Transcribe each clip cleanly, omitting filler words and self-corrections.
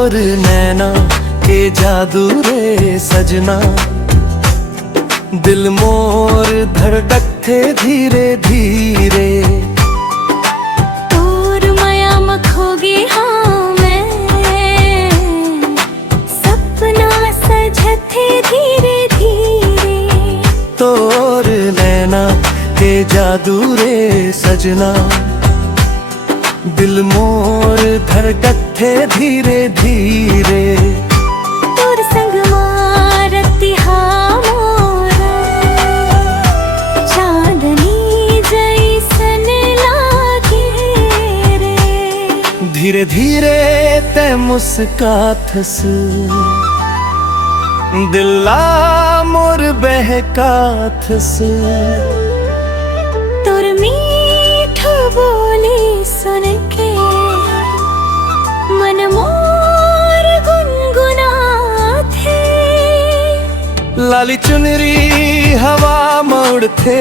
तोर नैना के जादू रे सजना, दिल मोर धड़कत थे धीरे धीरे। तोर माया मखोगे हाँ मैं, सपना सजत थे धीरे धीरे। तोर नैना के जादू रे सजना, दिल मोर धड़कत थे धीरे धीरे। तोर संग मारती हाँ मोरा, चांदनी जैसन लागे रे। धीरे धीरे ते मुस्काथस, दिल्ला मोर बहकाथस। तोर मीठ बोली सुन के मन मोर गुनगुना थे। लाली चुनरी हवा मोड़ थे,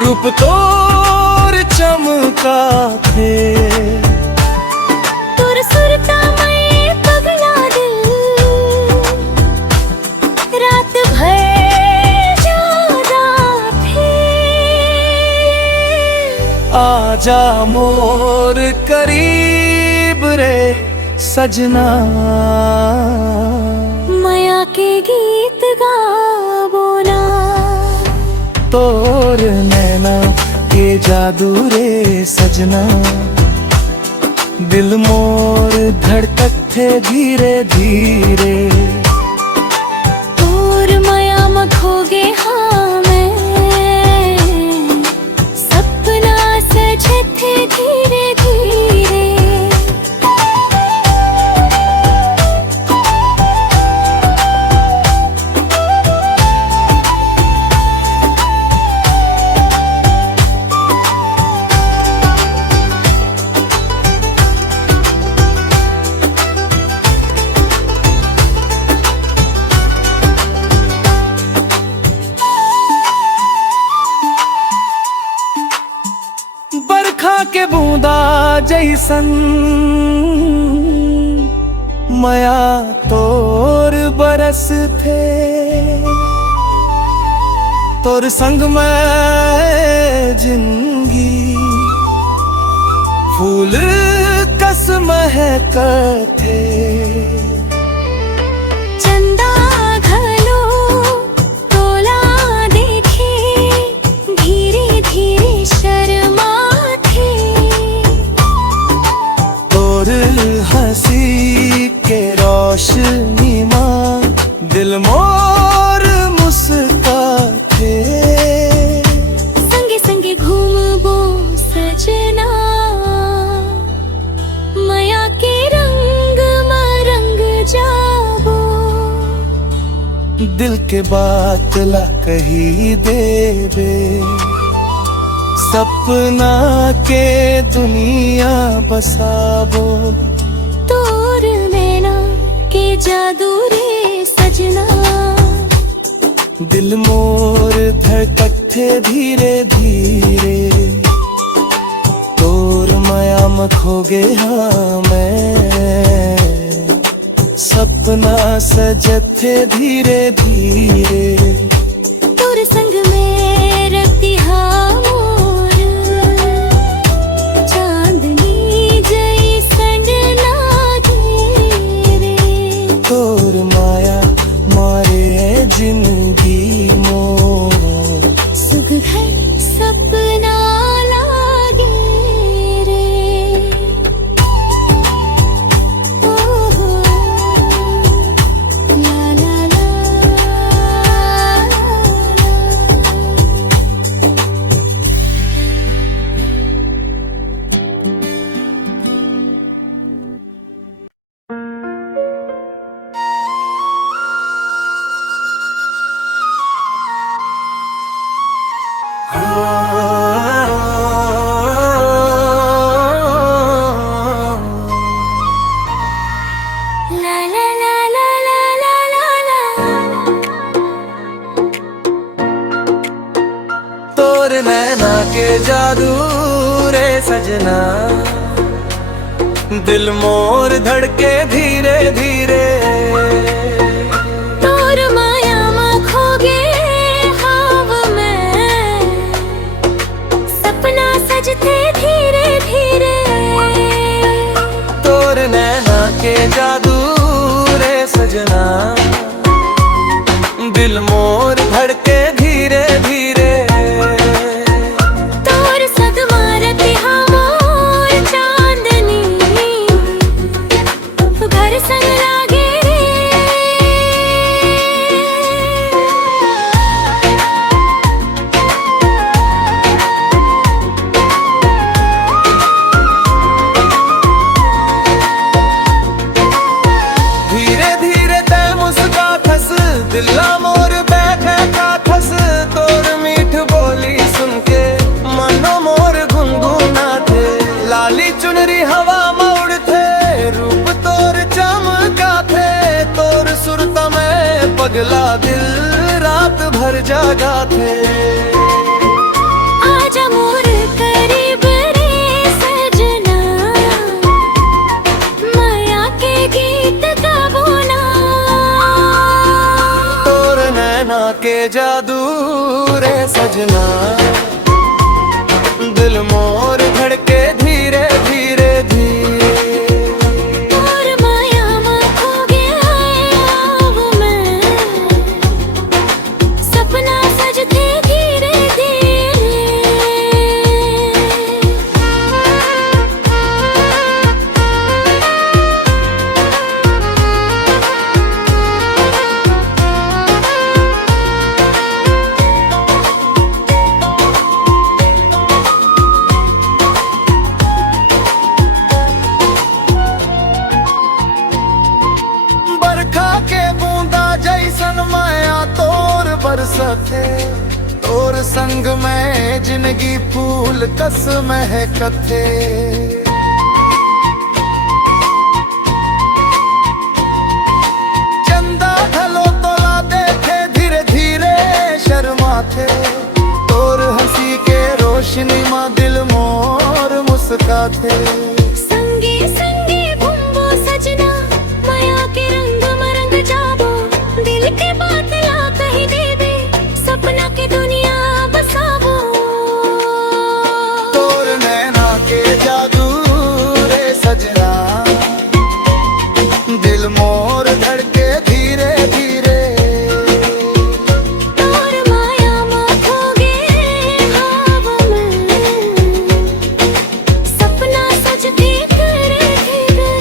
रूप तोर चमका थे। तोर सुरता मैं पगला दिल, रात भर जागा थे। आजा मोर करीब रे सजना, माया के गीत गाबो ना। तोर नैना के जादू रे सजना, दिल मोर धड़कत थे धीरे धीरे। तोर माया मखोगे हाँ मैं, सपना सजत थे धीरे धीरे। बरखा के बूंदा जैसन माया तोर बरस थे। तोर संग मैं जिंदगी फूल कस महकत थे। चंदा घलो तोला देखे, धीरे धीरे शर्मा थे। तोर हंसी के रोशनी माँ दिल मोर मुस्का थे। संगे संगे घूमबो सजना, माया के रंग में रंग जाबो। दिल के बात ला कही देवे, सपना के दुनिया बसाबो। तोर नैना के जादू रे सजना, दिल मोर धड़कत थे धीरे धीरे। तोर माया मखोगे हाँ मैं, सपना सजत थे धीरे धीरे। तोर संग में रखती हाँ मोर, चांदनी जैसन लागे रे। तोर माया मारे जिंदगी मोर, सुघर सपना लागे रे। ओ हो, ला ला ला ला ला ला ला ला ला ला। तोर नैना के जादू रे सजना, दिल मोर धड़के धीरे धीरे। तोर माया में खो गए ख्वाब में, सपना सजते धीरे धीरे। तोर नैना के जादू रे सजना, दिल मोर धड़के धीरे धीरे। तोर सदमा रतिहा मोर चांदनी, घर संग लागे रे। धीरे धीरे ते मुस्काथस, दिला मोर बैठे काथस। तोर मीठ बोली सुन के मनो मोर गुनगुना थे। लाली चुनरी हवा में उड़ते, रूप तोर चमका थे। तोर सुरता में पगला दिल रात भर जागा थे। आजा मोर करीब रे सजना, माया के गीत गाबो ना। तोर नैना के जादू रे सजना, दिल मोर धड़के धीरे धीरे धीरे। तोर माया में खो गया ख्वाब में, सपना सजते धीरे धीरे। बरखा के बूंदा जैसन माया तोर बरसते। तोर संग में जिंदगी फूल कस महकते। चंदा ढलो तोला देखे धीरे धीरे शर्माते। तोर हंसी के रोशनी में दिल मोर मुस्काते। संगे संगे घूमबो सजना, माया के रंग में रंग जाबो। दिल के बात ला कही देबे, सपना के दुनिया बसाबो। तोर नैना के जादू रे सजना, दिल मोर धड़के धीरे धीरे। तोर माया में खो गए ख्वाब में, सपना सजते धीरे धीरे।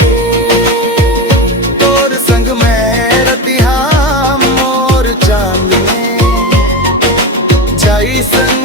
तोर संग में रतिहा मोर चांदनी, जाई संग